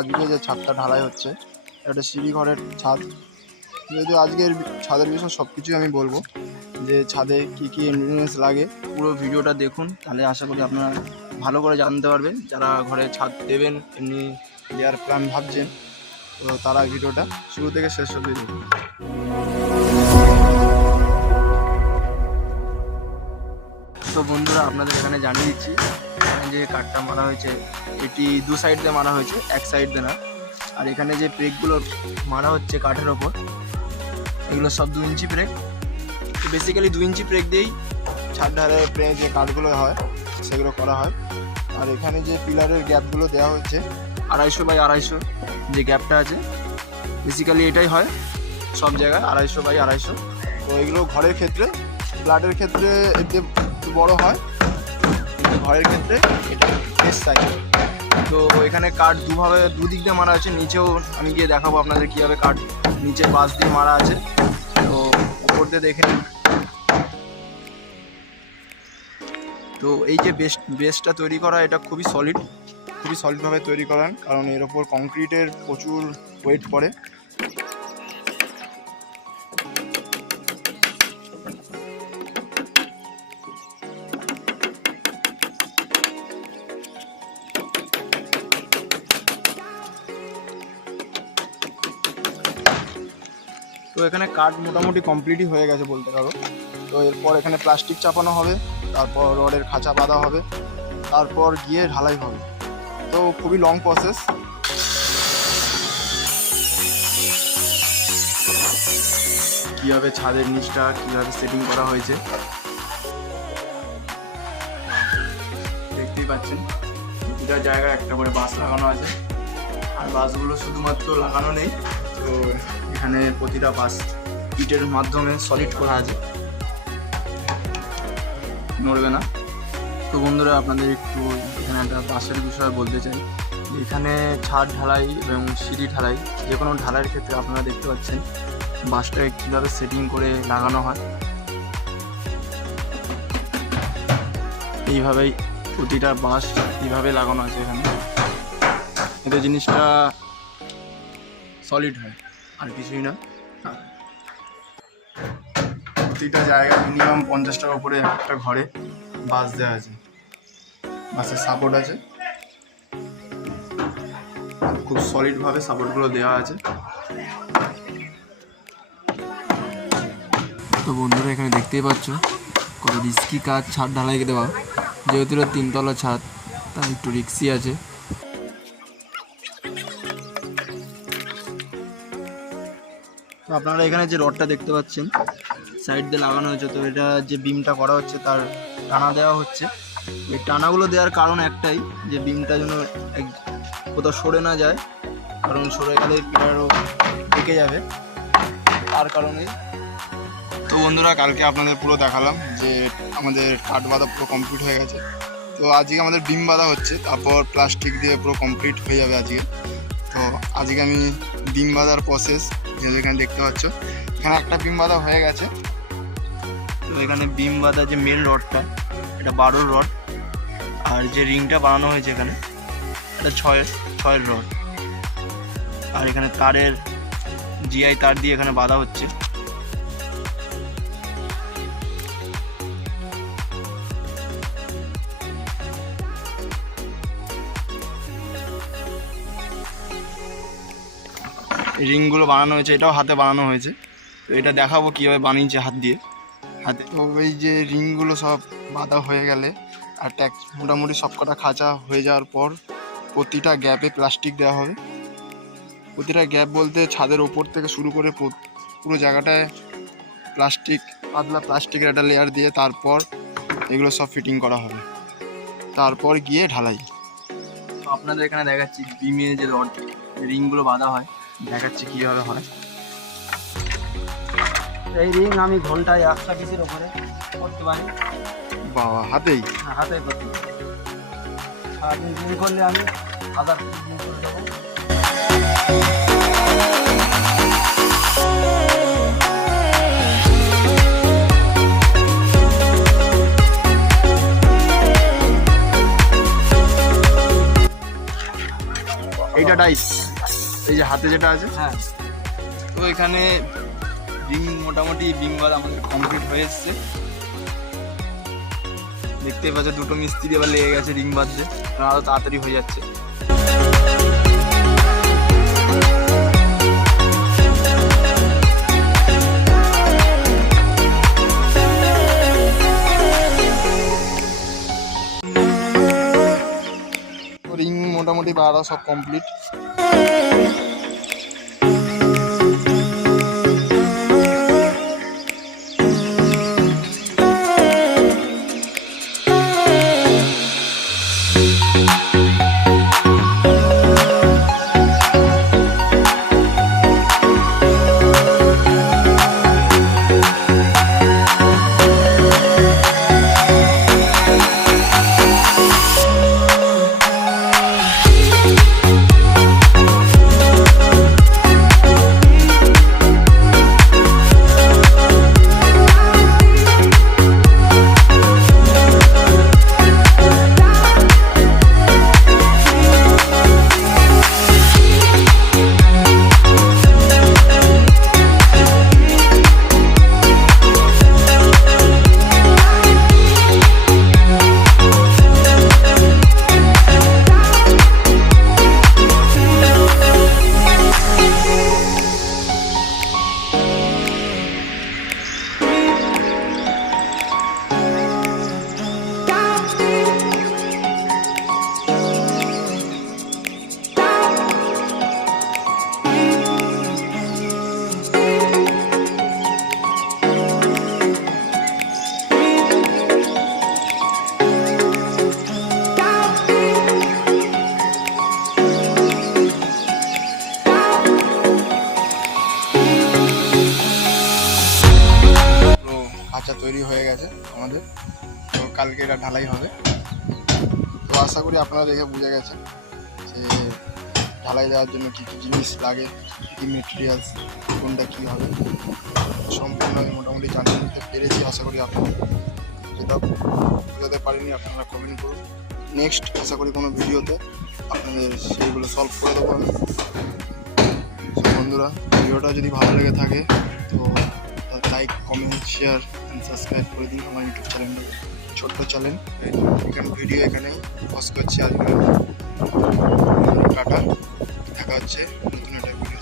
আজকে যে ছাদটা ঢালাই হচ্ছে একটা সিঁড়ি ঘরের ছাদ। যেহেতু আজকের ছাদের বিষয়ে সব কিছুই আমি বলবো, যে ছাদে কী কী ইনগ্রিডিয়েন্টস লাগে। পুরো ভিডিওটা দেখুন, তাহলে আশা করি আপনারা ভালো করে জানতে পারবেন। যারা ঘরে ছাদ দেবেন এমনি দেওয়ার প্ল্যান ভাবছেন, তো তারা ভিডিওটা শুরু থেকে শেষ অবধি দেখুন। তো বন্ধুরা, আপনাদের এখানে জানিয়ে দিচ্ছি, এখানে যে কাঠটা মারা হয়েছে এটি দু সাইড দিয়ে মারা হয়েছে, এক সাইড দিয়ে না। আর এখানে যে ব্রেকগুলো মারা হচ্ছে কাঠের ওপর, এগুলো সব 2 ইঞ্চি ব্রেক। তো বেসিক্যালি 2 ইঞ্চি ব্রেক দিয়েই ছাদ ঢালাইয়ের যে কাঠগুলো হয় সেগুলো করা হয়। আর এখানে যে পিলারের গ্যাপগুলো দেওয়া হচ্ছে 250 বাই 250, যে গ্যাপটা আছে বেসিক্যালি এটাই হয় সব জায়গায়, 250 বাই 250। তো এগুলো ঘরের ক্ষেত্রে, ফ্ল্যাটের ক্ষেত্রে এতে বড় হয়, কিন্তু ঘরের ক্ষেত্রে এটা বেশ সাইজ। তো এখানে কাঠ দুদিক দিয়ে মারা আছে। নিচেও আমি গিয়ে দেখাবো আপনাদের কীভাবে কাঠ নিচে বাঁশ দিয়ে মারা আছে। তো উপর দিয়ে দেখে নিন। তো এই যে বেসটা তৈরি করা, এটা খুবই সলিডভাবে তৈরি করান, কারণ এর ওপর কংক্রিটের প্রচুর ওয়েট পড়ে। তো এখানে কাঠ মোটামুটি কমপ্লিটই হয়ে গেছে বলতে পারো। তো এরপর এখানে প্লাস্টিক চাপানো হবে, তারপর রডের খাঁচা বাঁধা হবে, তারপর গিয়ে ঢালাই হবে। তো খুবই লং প্রসেস। কীভাবে ছাদের নিচটা কীভাবে সেটিং করা হয়েছে দেখতেই পাচ্ছেন। দুটা জায়গায় একটা করে বাঁশ লাগানো আছে, আর বাঁশগুলো শুধুমাত্র লাগানো নেই, তো এখানে প্রতিটা বাঁশ ইটের মাধ্যমে সলিড করা আছে, নড়বে না। তো বন্ধুরা, আপনাদের একটু এখানে একটা বাঁশের বিষয়ে বলতে চাই। এখানে ছাদ ঢালাই এবং সিঁড়ি ঢালাই, যে কোনো ঢালাইয়ের ক্ষেত্রে আপনারা দেখতে পাচ্ছেন বাঁশটাকে কীভাবে সেটিং করে লাগানো হয়। এইভাবেই প্রতিটা বাঁশ এইভাবে লাগানো আছে এখানে, এতে জিনিসটা সলিড হয়, আর কিছুই না। প্রতিটা জায়গায় মিনিমাম 50 টাকা উপরে একটা ঘরে বাঁশ দেওয়া আছে, বাঁশের সাপোর্ট আছে, খুব সলিডভাবে সাপোর্টগুলো দেওয়া আছে। তো বন্ধুরা, এখানে দেখতেই পাচ্ছ কত রিস্কি কাজ ছাদ ঢালাই দেওয়া। যেহেতু 3 তলা ছাদ, তাই একটু রিস্কি আছে। তো আপনারা এখানে যে রডটা দেখতে পাচ্ছেন সাইড দিয়ে লাগানো হয়েছে, তো এটা যে বিমটা করা হচ্ছে তার টানা দেওয়া হচ্ছে। এই টানাগুলো দেওয়ার কারণ একটাই, যে বিমটা যেন কোথাও সরে না যায়, কারণ সরে গেলে পিলারও ঢেকে যাবে, তার কারণেই। তো বন্ধুরা, কালকে আপনাদের পুরো দেখালাম যে আমাদের কাঠ বাঁধা পুরো কমপ্লিট হয়ে গেছে। তো আজকে আমাদের বিম বাঁধা হচ্ছে, তারপর প্লাস্টিক দিয়ে পুরো কমপ্লিট হয়ে যাবে আজকে। তো আজকে আমি বিম বাঁধার প্রসেস যেখানে দেখতে পাচ্ছ, এখানে একটা বিম বাঁধা হয়ে গেছে। তো এখানে বিম বাঁধা যে মেন রডটা, এটা 12 রড, আর যে রিংটা বানানো হয়েছে এখানে এটা 6 রড। আর এখানে তারের জিআই তার দিয়ে এখানে বাঁধা হচ্ছে। রিংগুলো বানানো হয়েছে, এটাও হাতে বানানো হয়েছে। তো এটা দেখাবো কীভাবে বানিয়েছে হাতে। তো এই যে রিংগুলো সব বাঁধা হয়ে গেলে আর মোটামুটি সব কটা খাঁচা হয়ে যাওয়ার পর প্রতিটা গ্যাপে প্লাস্টিক দেওয়া হবে। প্রতিটা গ্যাপ বলতে ছাদের ওপর থেকে শুরু করে পুরো জায়গাটায় পাতলা প্লাস্টিকের একটা লেয়ার দিয়ে তারপর এগুলো সব ফিটিং করা হবে, তারপর গিয়ে ঢালাই। তো আপনাদের এখানে দেখাচ্ছি বিমে যে রড রিংগুলো বাঁধা হয়, দেখাচ্ছি কীভাবে হয়। এই রিং আমি ঘন্টায় 100 পিসের ওপরে করতে পারি। বাবা, হাতেই? হ্যাঁ, হাতেই করতে পারি। সারাদিন রিং করলে আমি 1000 পিস রিং করে দেবো। এইটা এটা টাইট, এই যে হাতে যেটা আছে। হ্যাঁ, তো এখানে রিং মোটামুটি বিম বাঁধা আমাদের কমপ্লিট হয়ে এসছে। দেখতেই পাচ্ছ দুটো মিস্ত্রি আবার লেগে গেছে রিং বাঁধতে, আরো তাড়াতাড়ি হয়ে যাচ্ছে। রিং মোটামুটি বাঁধা সব কমপ্লিট। খাঁচা তৈরি হয়ে গেছে আমাদের, তো কালকে এটা ঢালাই হবে। তো আশা করি আপনারা দেখে বুঝে গেছেন যে ঢালাই দেওয়ার জন্য কী কী জিনিস লাগে, কী মেটেরিয়ালস, কোনটা কী হবে, সম্পূর্ণ আমি মোটামুটি জানিয়ে নিতে পেরেছি। আশা করি আপনারা যেটা বোঝাতে পারিনি আপনারা কমেন্ট করুন। নেক্সট আশা করি কোনো ভিডিওতে আপনাদের সেইগুলো সলভ করে দেবো আমি। বন্ধুরা, ভিডিওটা যদি ভালো লেগে থাকে তো like, comment, share and subscribe করে দিন আমার ইউটিউব চ্যানেলটাকে। ছোট্ট চ্যানেল, এখানে ভিডিও এখানেই পজ করছি আজকে। টাটা, দেখা হচ্ছে নতুন একটা ভিডিও।